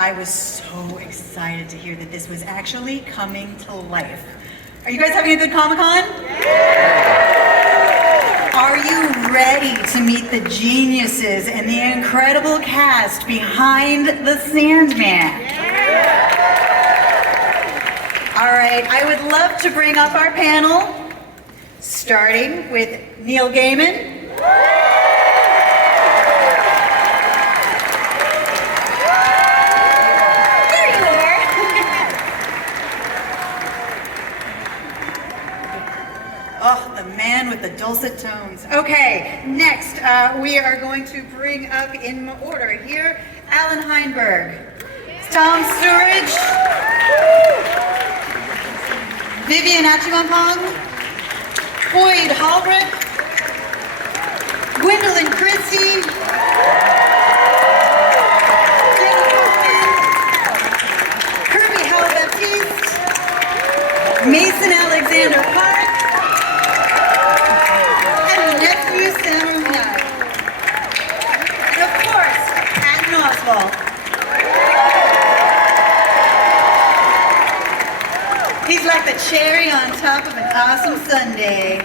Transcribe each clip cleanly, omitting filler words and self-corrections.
I was so excited to hear that this was actually coming to life. Are you guys having a good Comic-Con? Yeah. Are you ready to meet the geniuses and the incredible cast behind the Sandman? Yeah. All right, I would love to bring up our panel, starting with Neil Gaiman. Oh, the man with the dulcet tones. Okay, next we are going to bring up in order here, Alan Heinberg, Tom Sturridge, Vivian Achimampong, Boyd Halbrecht, Gwendolyn Christie, Kirby Howell Baptiste, Mason Alexander Park, he's like the cherry on top of an awesome sundae.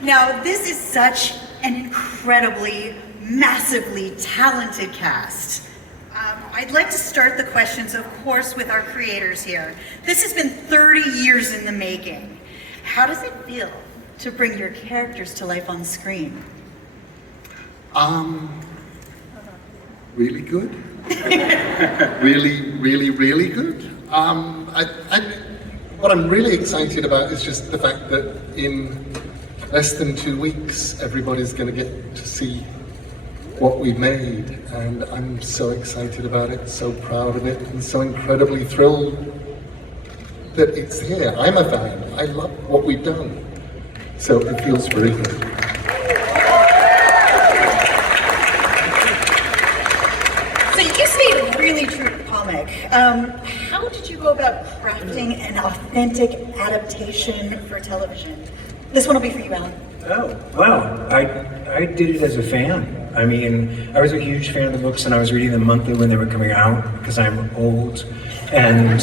Now, this is such an incredibly, massively talented cast. I'd like to start the questions, of course, with our creators here. This has been 30 years in the making. How does it feel to bring your characters to life on screen? Really good. really good. What I'm really excited about is just the fact that in less than 2 weeks, everybody's going to get to see what we've made, and I'm so excited about it, so proud of it, and so incredibly thrilled that it's here. I'm a fan. I love what we've done, so it feels very good. Really true to the comic. How did you go about crafting an authentic adaptation for television? This one will be for you, Alan. Oh, wow. I did it as a fan. I mean, I was a huge fan of the books, and I was reading them monthly when they were coming out, because I'm old. And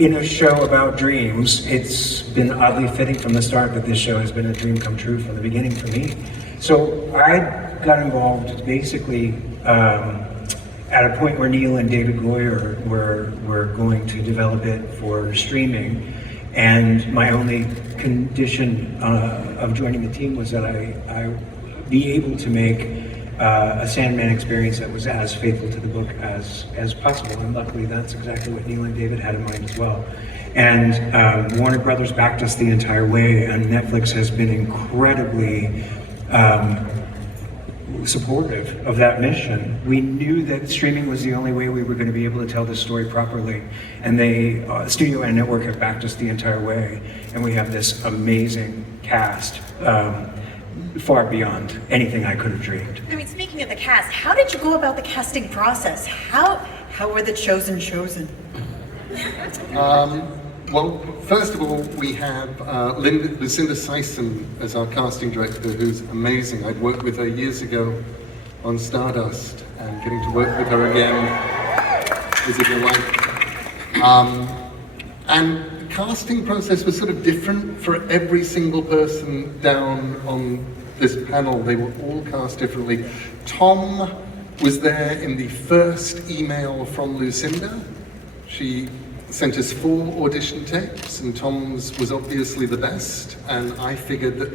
in a show about dreams, it's been oddly fitting from the start that this show has been a dream come true from the beginning for me. So I got involved basically at a point where Neil and David Goyer were going to develop it for streaming, and my only condition of joining the team was that I be able to make a Sandman experience that was as faithful to the book as possible, and luckily that's exactly what Neil and David had in mind as well. And Warner Brothers backed us the entire way, and Netflix has been incredibly supportive of that mission. We knew that streaming was the only way we were going to be able to tell this story properly, and they, studio and network, have backed us the entire way, and we have this amazing cast, far beyond anything I could have dreamed. I mean, speaking of the cast, how did you go about the casting process? How were the chosen? Well, first of all, we have Lucinda Sison as our casting director, who's amazing. I'd worked with her years ago on Stardust, and getting to work with her again is a delight. And the casting process was sort of different for every single person down on this panel. They were all cast differently. Tom was there in the first email from Lucinda. She sent us 4 audition tapes, and Tom's was obviously the best, and I figured that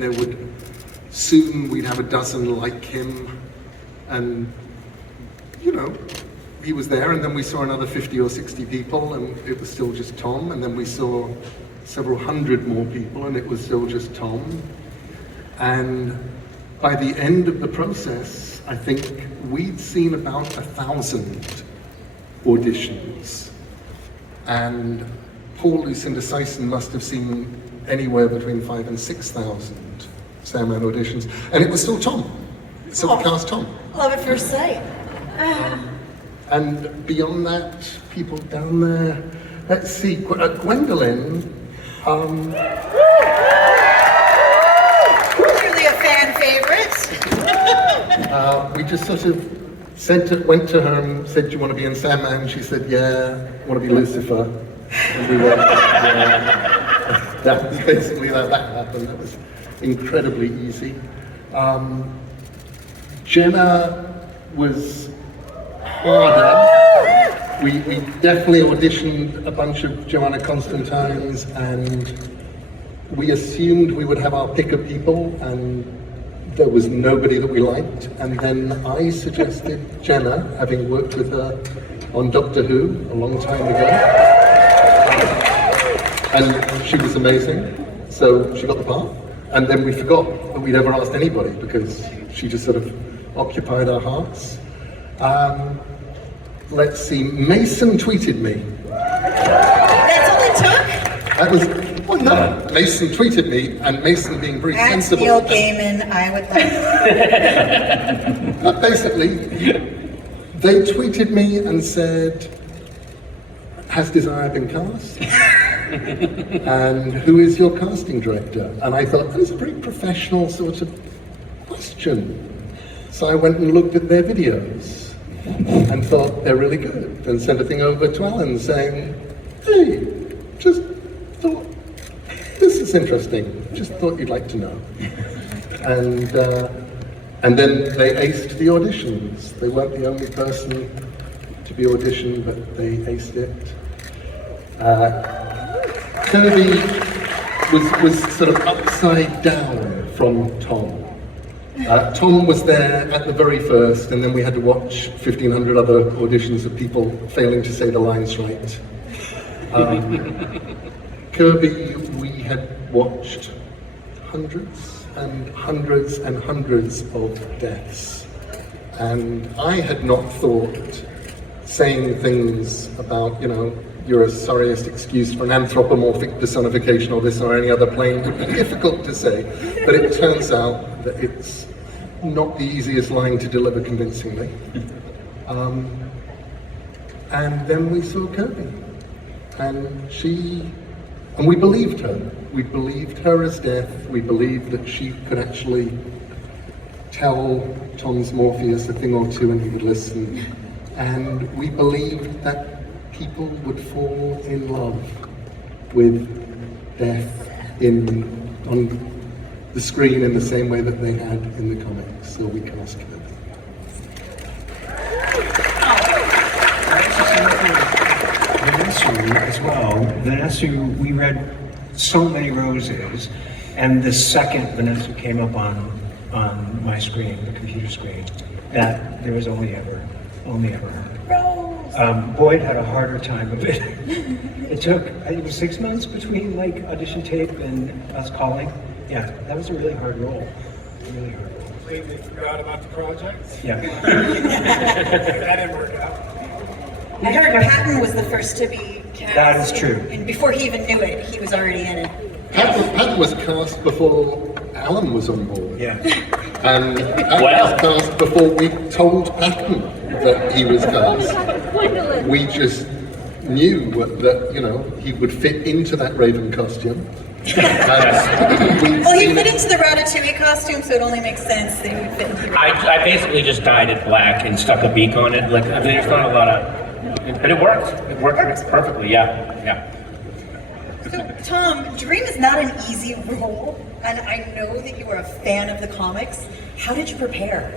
we'd have a dozen like him, and you know, he was there, and then we saw another 50 or 60 people, and it was still just Tom, and then we saw several hundred more people, and it was still just Tom. And by the end of the process, I think we'd seen about 1,000 auditions. And poor Lucinda Sison must have seen anywhere between 5,000 and 6,000 Sandman auditions, and it was still Tom. So we cast Tom. Love at first sight. And beyond that, people down there, let's see, Gwendolyn. Clearly a fan favorite. We just sort of went to her and said, "Do you want to be in Sandman?" She said, "Yeah, I want to be Lucifer." And we went, yeah. That was basically that happened. It was incredibly easy. Jenna was harder. We definitely auditioned a bunch of Joanna Constantines, and we assumed we would have our pick of people, and there was nobody that we liked. And then I suggested Jenna, having worked with her on Doctor Who a long time ago, and she was amazing, so she got the part. And then we forgot that we'd ever asked anybody because she just sort of occupied our hearts. Let's see, Mason tweeted me. That's all it took? That was, well, no, Mason tweeted me, and Mason being very That's sensible. Neil Gaiman, I would like. Basically, they tweeted me and said, "Has Desire been cast? And who is your casting director?" And I thought, that is a pretty professional sort of question. So I went and looked at their videos and thought they're really good, and sent a thing over to Alan saying, "Hey, just thought this is interesting. Just thought you'd like to know." And then they aced the auditions. They weren't the only person to be auditioned, but they aced it. Kirby was sort of upside down from Tom. Tom was there at the very first, and then we had to watch 1,500 other auditions of people failing to say the lines right. Kirby, we had watched hundreds and hundreds and hundreds of deaths, and I had not thought saying things about, you're a sorriest excuse for an anthropomorphic personification or this or any other plane would be difficult to say, but it turns out that it's not the easiest line to deliver convincingly. And then we saw Kirby, and we believed her. We believed her as death. We believed that she could actually tell Tom's Morpheus a thing or two and he would listen. And we believed that people would fall in love with death on the screen in the same way that they had in the comics. So we cast Kirby. Vanessa as well. Vanessa, we read so many roses, and the second Vanessa came up on my screen, the computer screen, that there was only ever her. Boyd had a harder time of it. It was 6 months between audition tape and us calling. Yeah, that was a really hard role. Really hard role. Completely forgot about the project. Yeah. That didn't work out. I heard Patton was the first to be cast. That is true. And before he even knew it, he was already in it. Pat was cast before Alan was on board. Yeah. And Pat was cast before we told Patton that he was cast. We just knew that, he would fit into that Raven costume. Well, he fit into the Ratatouille costume, so it only makes sense that he would fit into I basically just dyed it black and stuck a beak on it. There's not a lot of, but it worked. It worked perfectly. Yeah. So, Tom, Dream is not an easy role, and I know that you are a fan of the comics. How did you prepare?